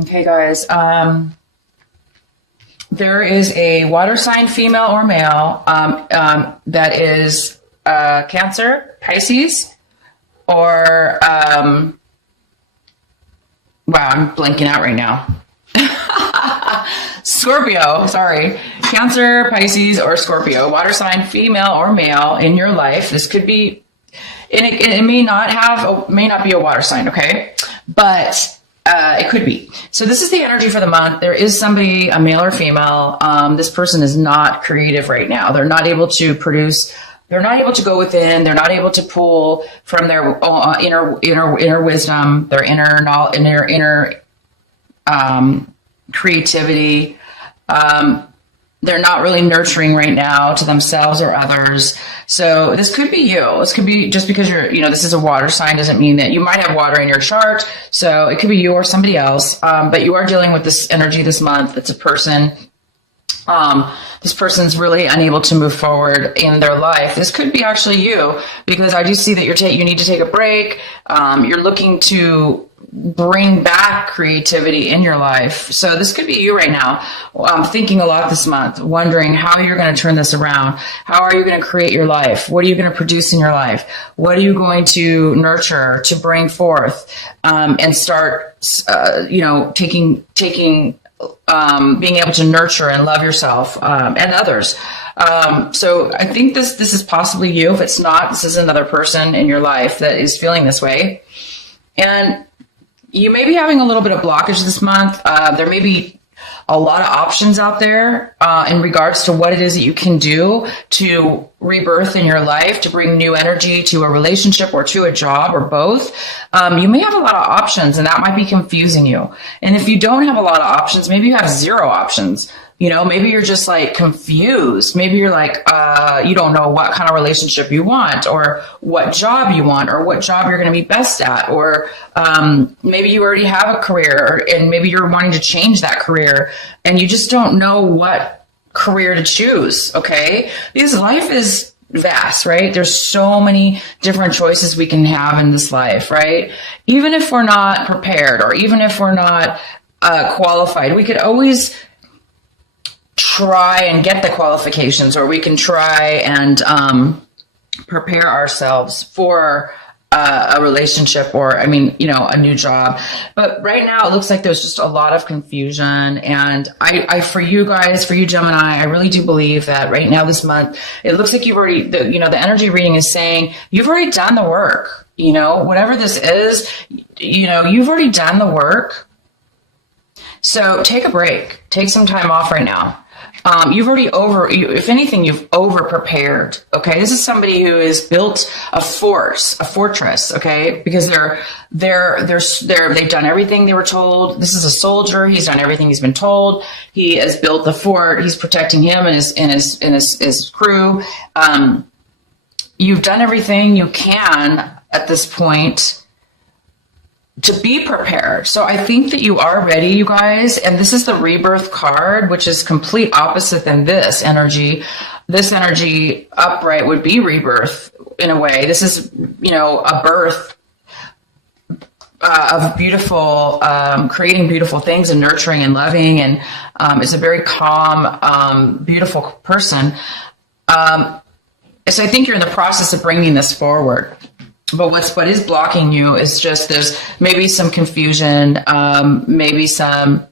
Okay, guys. There is a water sign, female or male, that is Cancer, Pisces, or wow, I'm blanking out right now. Scorpio, sorry. Cancer, Pisces, or Scorpio. Water sign, female or male in your life. This could be, and it may not be a water sign, okay? But it could be. So this is the energy for the month. There is somebody, a male or female. This person is not creative right now. They're not able to produce. They're not able to go within. They're not able to pull from their inner wisdom, their inner knowledge, inner creativity. They're not really nurturing right now to themselves or others. So this could be you. This could be just because this is a water sign doesn't mean that you might have water in your chart. So it could be you or somebody else. But you are dealing with this energy this month. It's a person. This person's really unable to move forward in their life. This could be actually you, because I do see that you need to take a break. You're looking to bring back creativity in your life. So this could be you right now. I'm thinking a lot this month, wondering how you're going to turn this around. How are you going to create your life? What are you going to produce in your life? What are you going to nurture, to bring forth, and start, being able to nurture and love yourself, and others. So I think this is possibly you. If it's not, this is another person in your life that is feeling this way. And you may be having a little bit of blockage this month. There may be a lot of options out there in regards to what it is that you can do to rebirth in your life, to bring new energy to a relationship or to a job or both. You may have a lot of options, and that might be confusing you. And if you don't have a lot of options, maybe you have zero options. Maybe you're just like confused. Maybe you're like, you don't know what kind of relationship you want, or what job you want, or what job you're going to be best at. Or maybe you already have a career, and maybe you're wanting to change that career, and you just don't know what career to choose. Okay. Because life is vast, right? There's so many different choices we can have in this life, right? Even if we're not prepared, or even if we're not qualified, we could always try and get the qualifications, or we can try and prepare ourselves for a relationship, or a new job. But right now it looks like there's just a lot of confusion. And I for you guys, for you Gemini, I really do believe that right now this month, it looks like you've already, the energy reading is saying you've already done the work. Whatever this is, you've already done the work. So take a break, take some time off right now. You've already if anything, you've over prepared. Okay. This is somebody who has built a fortress. Okay. Because they've done everything they were told. This is a soldier. He's done everything he's been told. He has built the fort. He's protecting him and his crew. You've done everything you can at this point to be prepared. So I think that you are ready, you guys. And this is the rebirth card, which is complete opposite than this energy. This energy upright would be rebirth in a way. This is, a birth of beautiful, creating beautiful things and nurturing and loving. And it's a very calm, beautiful person. So I think you're in the process of bringing this forward. But what is blocking you is just there's maybe some confusion, maybe some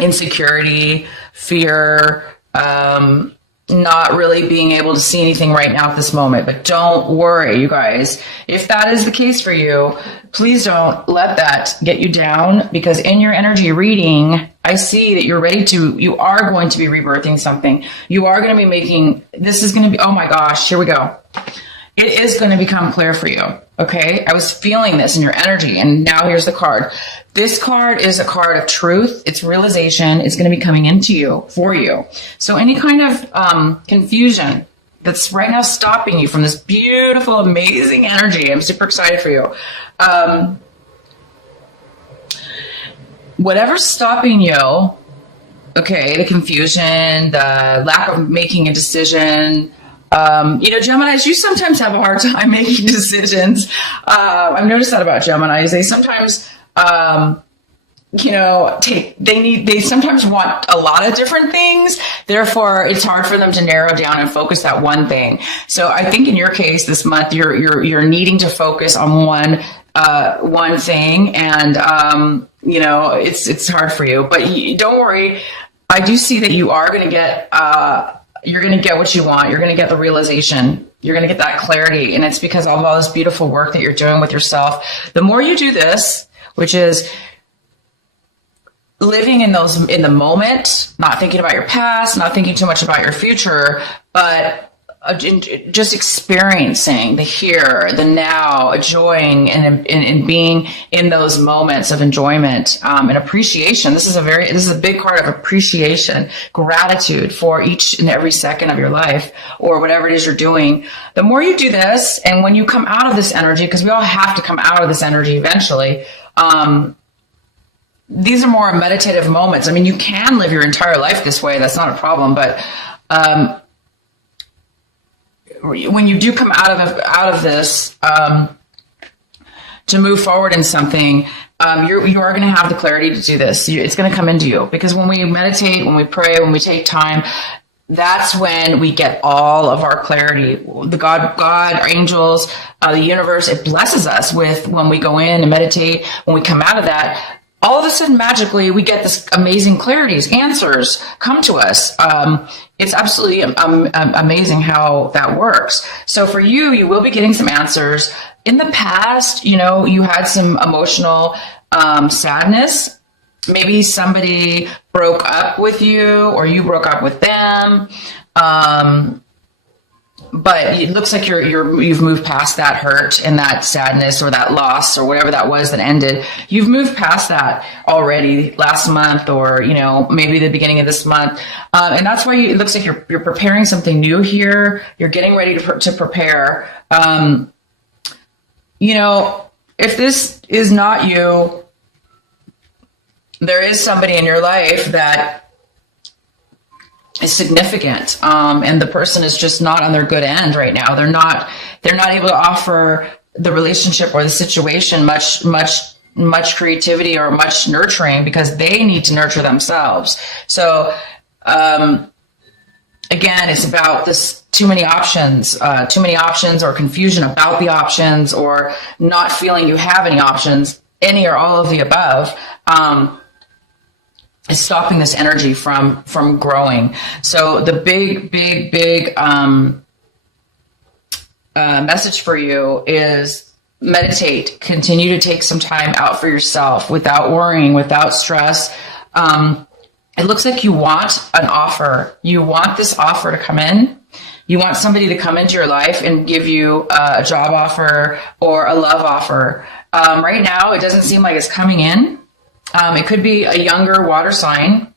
insecurity, fear, not really being able to see anything right now at this moment. But don't worry, you guys. If that is the case for you, please don't let that get you down, because in your energy reading, I see that you are going to be rebirthing something. You are going to be this is going to be, oh my gosh, here we go. It is going to become clear for you. Okay. I was feeling this in your energy, and now here's the card. This card is a card of truth. It's realization. It's going to be coming into you for you. So any kind of confusion that's right now stopping you from this beautiful, amazing energy, I'm super excited for you. Whatever's stopping you, okay, the confusion, the lack of making a decision, Geminis, you sometimes have a hard time making decisions. I've noticed that about Geminis. They sometimes they sometimes want a lot of different things. Therefore, it's hard for them to narrow down and focus that one thing. So I think in your case this month, you're needing to focus on one thing, and it's hard for you, but don't worry. I do see that you are going to get you're going to get what you want. You're going to get the realization. You're going to get that clarity, and it's because of all this beautiful work that you're doing with yourself. The more you do this, which is living in the moment, not thinking about your past, not thinking too much about your future, but just experiencing the here, the now, enjoying and being in those moments of enjoyment and appreciation. This is a big part of appreciation, gratitude for each and every second of your life or whatever it is you're doing. The more you do this, and when you come out of this energy, because we all have to come out of this energy eventually, these are more meditative moments. I mean, you can live your entire life this way. That's not a problem. But when you do come out of this to move forward in something, you are going to have the clarity to do this. It's going to come into you, because when we meditate, when we pray, when we take time, that's when we get all of our clarity. The God, our angels, the universe, it blesses us with when we go in and meditate. When we come out of that, all of a sudden, magically, we get this amazing clarities, answers come to us. It's absolutely amazing how that works. So for you, you will be getting some answers. In the past, you had some emotional sadness. Maybe somebody broke up with you, or you broke up with them. But it looks like you've moved past that hurt and that sadness or that loss or whatever that was that ended. You've moved past that already last month, or maybe the beginning of this month, and that's why it looks like you're preparing something new here. You're getting ready to prepare. If this is not you, there is somebody in your life that is significant, and the person is just not on their good end right now. They're not able to offer the relationship or the situation much creativity or much nurturing, because they need to nurture themselves. So again, it's about this too many options or confusion about the options, or not feeling you have any options, any or all of the above. Is stopping this energy from growing. So the big message for you is meditate. Continue to take some time out for yourself without worrying, without stress. It looks like you want an offer. You want this offer to come in. You want somebody to come into your life and give you a job offer or a love offer. Right now, it doesn't seem like it's coming in. It could be a younger water sign.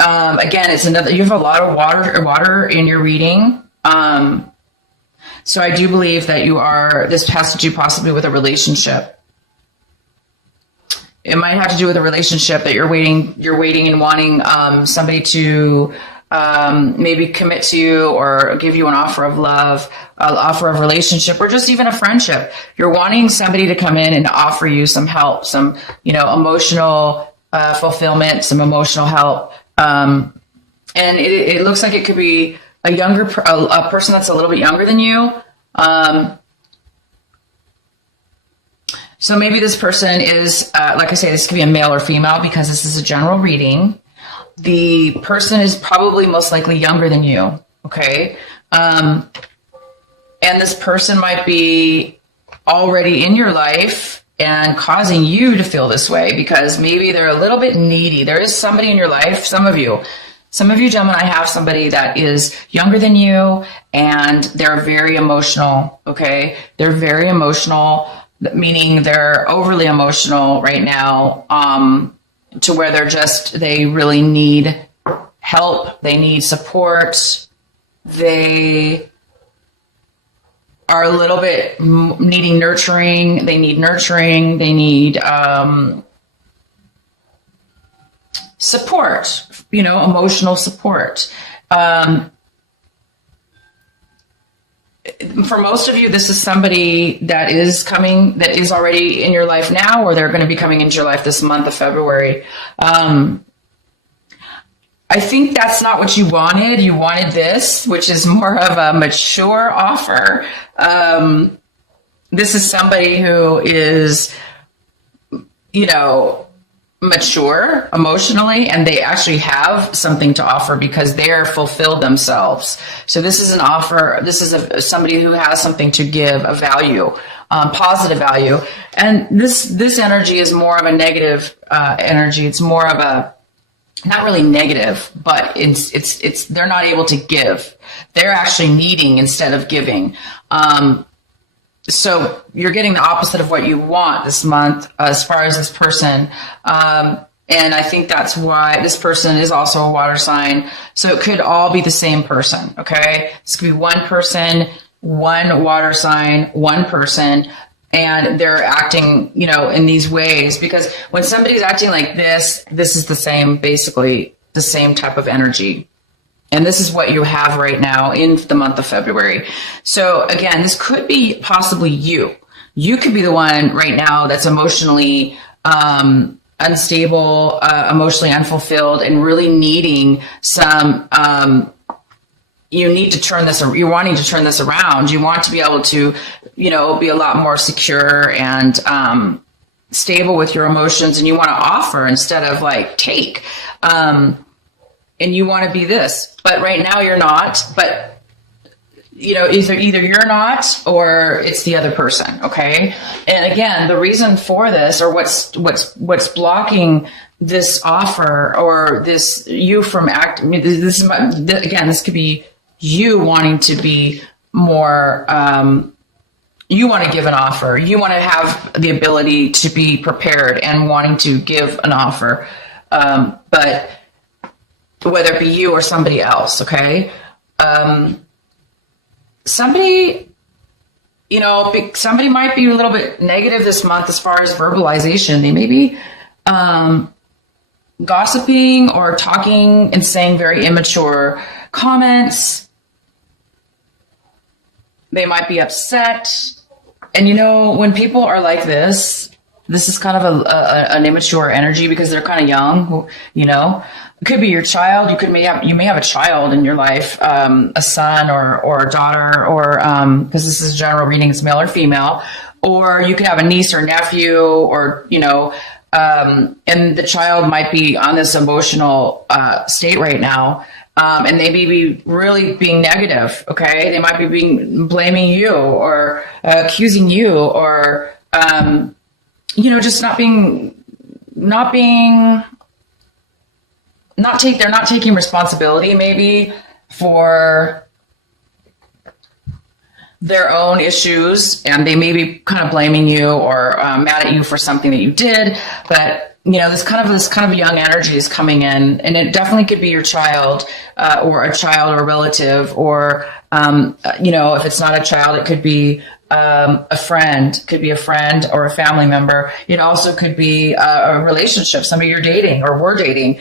Again, you have a lot of water in your reading. So I do believe that this has to do possibly with a relationship. It might have to do with a relationship that you're waiting and wanting somebody to maybe commit to you or give you an offer of love, an offer of relationship, or just even a friendship. You're wanting somebody to come in and offer you some help, some, emotional fulfillment, some emotional help. And it looks like it could be a person that's a little bit younger than you. So maybe this person is, like I say, this could be a male or female, because this is a general reading. The person is probably most likely younger than you, okay? And this person might be already in your life and causing you to feel this way, because maybe they're a little bit needy. There is somebody in your life, some of you Gemini have somebody that is younger than you, and they're very emotional, okay? They're very emotional, meaning they're overly emotional right now, to where they really need help. They need support. They are a little bit needing nurturing. They need nurturing. They need support, emotional support. for most of you, this is somebody that is coming, that is already in your life now, or they're going to be coming into your life this month of February. I think that's not what you wanted. You wanted this, which is more of a mature offer. This is somebody who is, mature emotionally, and they actually have something to offer because they're fulfilled themselves. So this is an offer. This is somebody who has something to give, a value, positive value. And this energy is more of a negative energy. It's more of a, not really negative, but it's they're not able to give. They're actually needing instead of giving. So you're getting the opposite of what you want this month as far as this person. And I think that's why this person is also a water sign. So it could all be the same person. Okay. This could be one person, one water sign, one person, and they're acting, in these ways, because when somebody's acting like this is the same, basically the same type of energy. And this is what you have right now in the month of February. So again, this could be possibly you. You could be the one right now that's emotionally unstable, emotionally unfulfilled, and really needing some, you need to turn this, you're wanting to turn this around. You want to be able to, be a lot more secure and stable with your emotions, and you want to offer instead of take. And you want to be this, but right now you're not, but either you're not, or it's the other person. Okay. And again, the reason for this, or what's blocking this offer, or this, you from acting, this could be you wanting to be more, you want to give an offer. You want to have the ability to be prepared and wanting to give an offer. But whether it be you or somebody else, okay? Somebody might be a little bit negative this month as far as verbalization. They may be gossiping or talking and saying very immature comments. They might be upset. And when people are like this is kind of an immature energy because they're kind of young, It could be your child. You may have a child in your life, a son or a daughter, or because this is a general reading, it's male or female, or you could have a niece or nephew, or and the child might be on this emotional state right now, and they may be really being negative. Okay, they might be blaming you or accusing you, or just they're not taking responsibility maybe for their own issues, and they may be kind of blaming you or mad at you for something that you did. But this kind of young energy is coming in, and it definitely could be your child, or a relative, or if it's not a child, it could be a friend. Could be a friend or a family member. It also could be a relationship, somebody you're dating or were dating.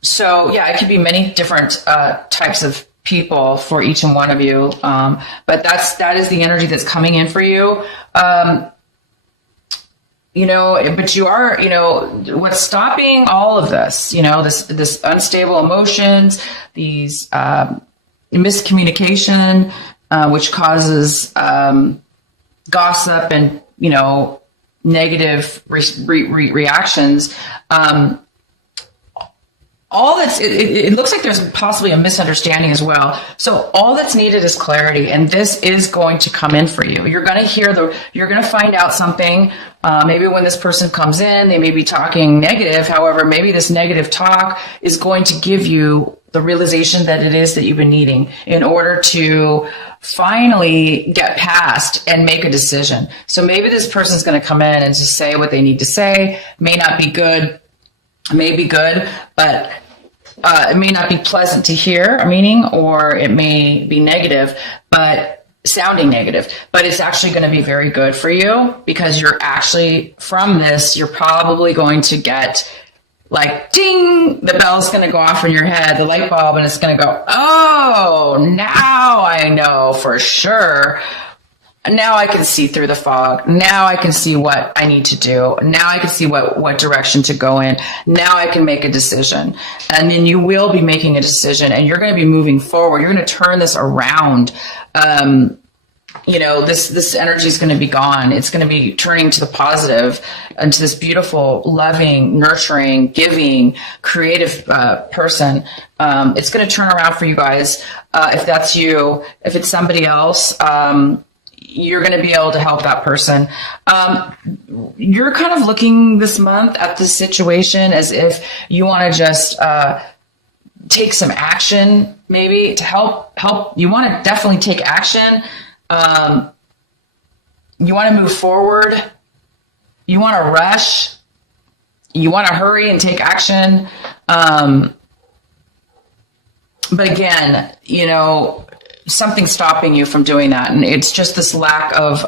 So yeah, it could be many different types of people for each and one of you. But that is the energy that's coming in for you. But you are, what's stopping all of this, this unstable emotions, these miscommunication, which causes gossip and, negative reactions. It looks like there's possibly a misunderstanding as well. So all that's needed is clarity, and this is going to come in for you. You're going to find out something. Maybe when this person comes in, they may be talking negative. However, maybe this negative talk is going to give you the realization that it is that you've been needing in order to finally get past and make a decision. So maybe this person's going to come in and just say what they need to say. May not be good. May be good, but it may not be pleasant to hear, meaning, or it may be negative, but sounding negative, but it's actually going to be very good for you, because you're actually, from this, you're probably going to get like ding, the bell's going to go off in your head, the light bulb, and it's going to go, oh, now I know for sure. Now I can see through the fog. Now I can see what I need to do. Now I can see what direction to go in. Now I can make a decision. And then you will be making a decision, and you're going to be moving forward. You're going to turn this around. This energy is going to be gone. It's going to be turning to the positive and to this beautiful, loving, nurturing, giving, creative person. It's going to turn around for you guys. If that's you, if it's somebody else, you're going to be able to help that person. You're kind of looking this month at this situation as if you want to just take some action, maybe to help. You want to definitely take action. You want to move forward. You want to rush. You want to hurry and take action. But again, something's stopping you from doing that. And it's just this lack of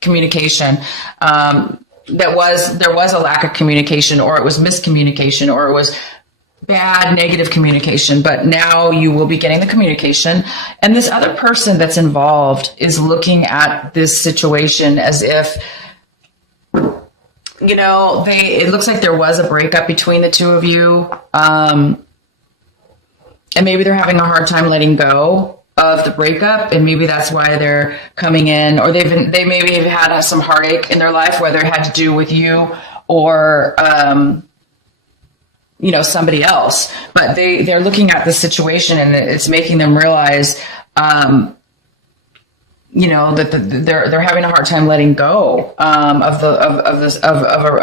communication. There was a lack of communication, or it was miscommunication, or it was bad, negative communication, but now you will be getting the communication. And this other person that's involved is looking at this situation as if, it looks like there was a breakup between the two of you. And maybe they're having a hard time letting go of the breakup. And maybe that's why they're coming in, or they maybe have had some heartache in their life, whether it had to do with you or, somebody else, but they're looking at the situation, and it's making them realize, that they're having a hard time letting go of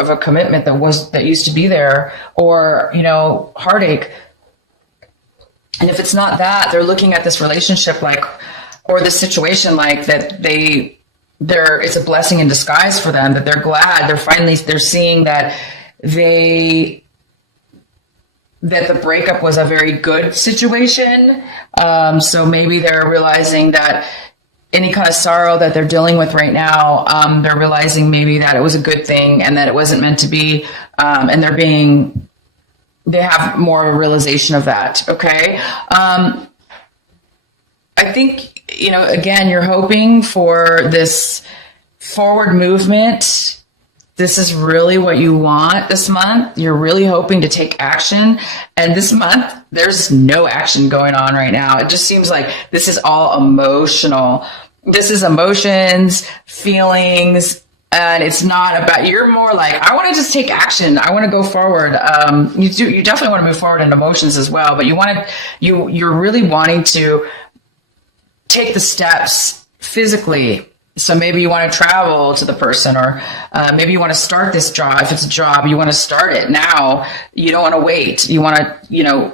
a commitment that used to be there, or heartache. And if it's not that, they're looking at this relationship or this situation like that it's a blessing in disguise for them, that they're glad they're seeing that that the breakup was a very good situation. So maybe they're realizing that any kind of sorrow that they're dealing with right now, they're realizing maybe that it was a good thing and that it wasn't meant to be. And they have more realization of that. Okay. I think, again, you're hoping for this forward movement. This is really what you want this month. You're really hoping to take action. And this month, there's no action going on right now. It just seems like this is all emotional. This is emotions, feelings, and it's not about, you're more like, I want to just take action. I want to go forward. You definitely want to move forward in emotions as well, but you're really wanting to take the steps physically. So maybe you want to travel to the person, or maybe you want to start this job. If it's a job, you want to start it now. You don't want to wait. You want to,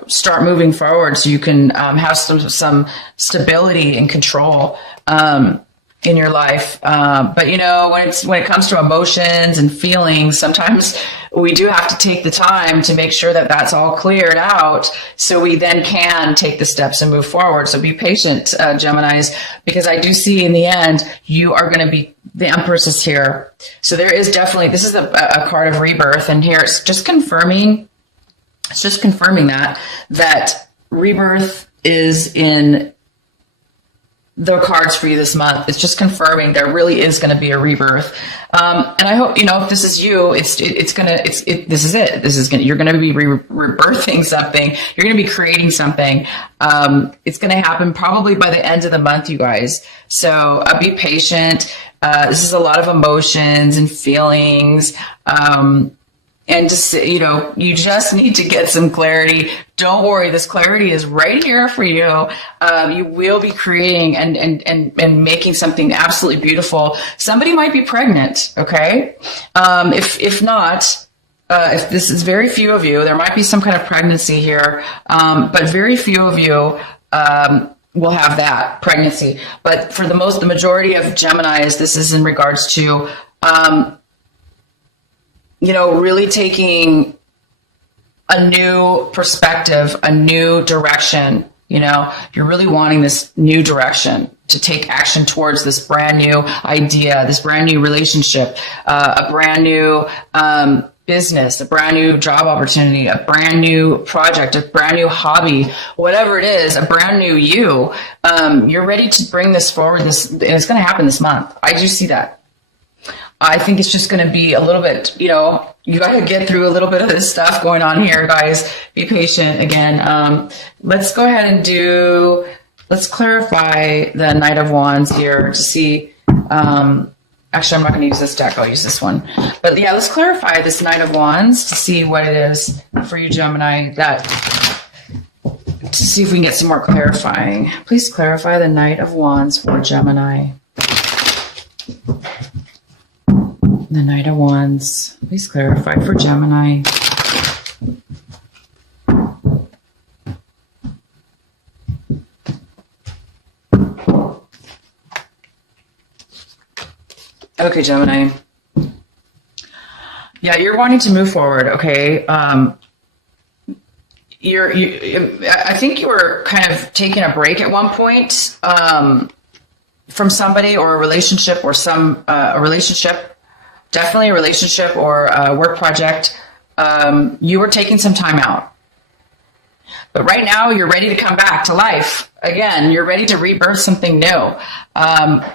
start moving forward so you can have some stability and control in your life. But when it comes to emotions and feelings, sometimes we do have to take the time to make sure that that's all cleared out, so we then can take the steps and move forward. So be patient, Geminis, because I do see in the end, you are going to be, the Empress is here. So there is definitely, this is a card of rebirth, and here it's just confirming that rebirth is in the cards for you this month. It's just confirming there really is going to be a rebirth. And I hope, if this is you, this is it. You're going to be rebirthing something. You're going to be creating something. It's going to happen probably by the end of the month, you guys. So be patient. This is a lot of emotions and feelings. And just, you just need to get some clarity. Don't worry. This clarity is right here for you. You will be creating and making something absolutely beautiful. Somebody might be pregnant. Okay. If not, if this is very few of you, there might be some kind of pregnancy here. But very few of you, will have that pregnancy. But for the majority of Geminis, this is in regards to, really taking a new perspective, a new direction. You're really wanting this new direction to take action towards this brand new idea, this brand new relationship, a brand new business, a brand new job opportunity, a brand new project, a brand new hobby, whatever it is, a brand new you. You're ready to bring this forward. And it's going to happen this month. I do see that. I think it's just going to be a little bit, you got to get through a little bit of this stuff going on here, guys. Be patient again. Let's go ahead and let's clarify the Knight of Wands here to see. Actually, I'm not going to use this deck. I'll use this one. But yeah, let's clarify this Knight of Wands to see what it is for you, Gemini, to see if we can get some more clarifying. Please clarify the Knight of Wands for Gemini. The Knight of Wands. Please clarify for Gemini. Okay, Gemini. Yeah, you're wanting to move forward. Okay. I think you were kind of taking a break at one point from somebody or a relationship or a relationship, definitely a relationship or a work project. You were taking some time out. But right now, you're ready to come back to life. Again, you're ready to rebirth something new.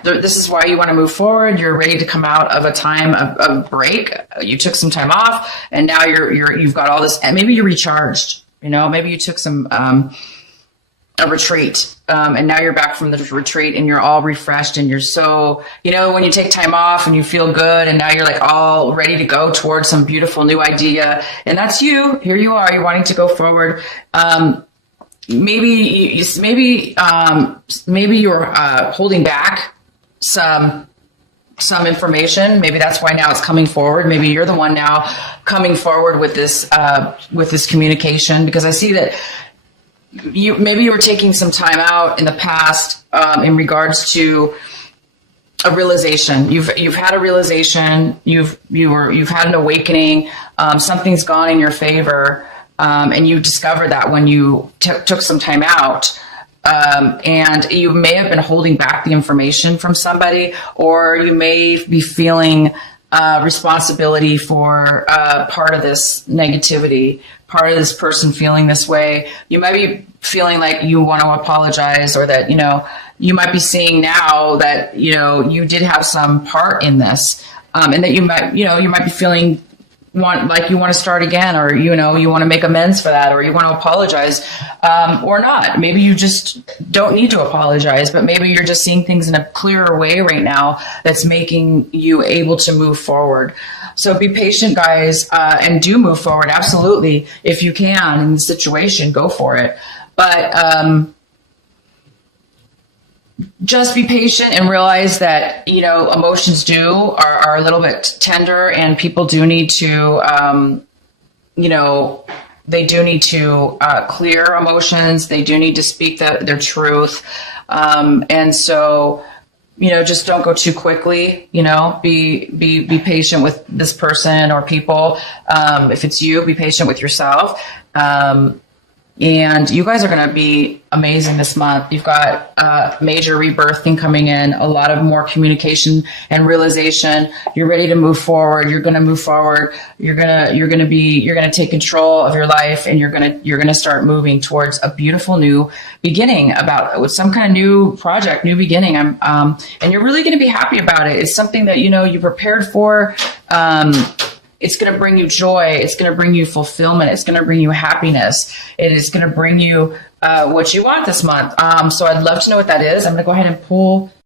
This is why you want to move forward. You're ready to come out of a time of break. You took some time off, and now you've got all this. And maybe you recharged. Maybe you took a retreat, and now you're back from the retreat, and you're all refreshed, and you're so when you take time off and you feel good, and now you're like all ready to go towards some beautiful new idea, and that's you. Here you are. You're wanting to go forward. Maybe you're holding back some information. Maybe that's why now it's coming forward. Maybe you're the one now coming forward with this communication, because I see that you were taking some time out in the past in regards to a realization. You've had a realization. You've had an awakening. Something's gone in your favor. And you discovered that when you took some time out, and you may have been holding back the information from somebody, or you may be feeling responsibility for part of this negativity, part of this person feeling this way. You might be feeling like you want to apologize, or that, you might be seeing now that, you did have some part in this, and that you might be feeling like you want to start again, or you want to make amends for that, or you want to apologize, or not. Maybe you just don't need to apologize, but maybe you're just seeing things in a clearer way right now that's making you able to move forward. So be patient, guys, and do move forward. Absolutely. If you can in the situation, go for it. But just be patient and realize that, emotions are a little bit tender, and people do need to, they do need to clear emotions. They do need to speak their truth. And so, just don't go too quickly, be patient with this person or people. If it's you, be patient with yourself. And you guys are going to be amazing this month. You've got major rebirthing coming in, a lot of more communication and realization. You're ready to move forward. You're going to move forward. You're going to take control of your life, and you're going to start moving towards a beautiful new beginning with some kind of new project, new beginning. And you're really going to be happy about it. It's something that, you prepared for. It's going to bring you joy. It's going to bring you fulfillment. It's going to bring you happiness. It is going to bring you what you want this month. So I'd love to know what that is. I'm going to go ahead and pull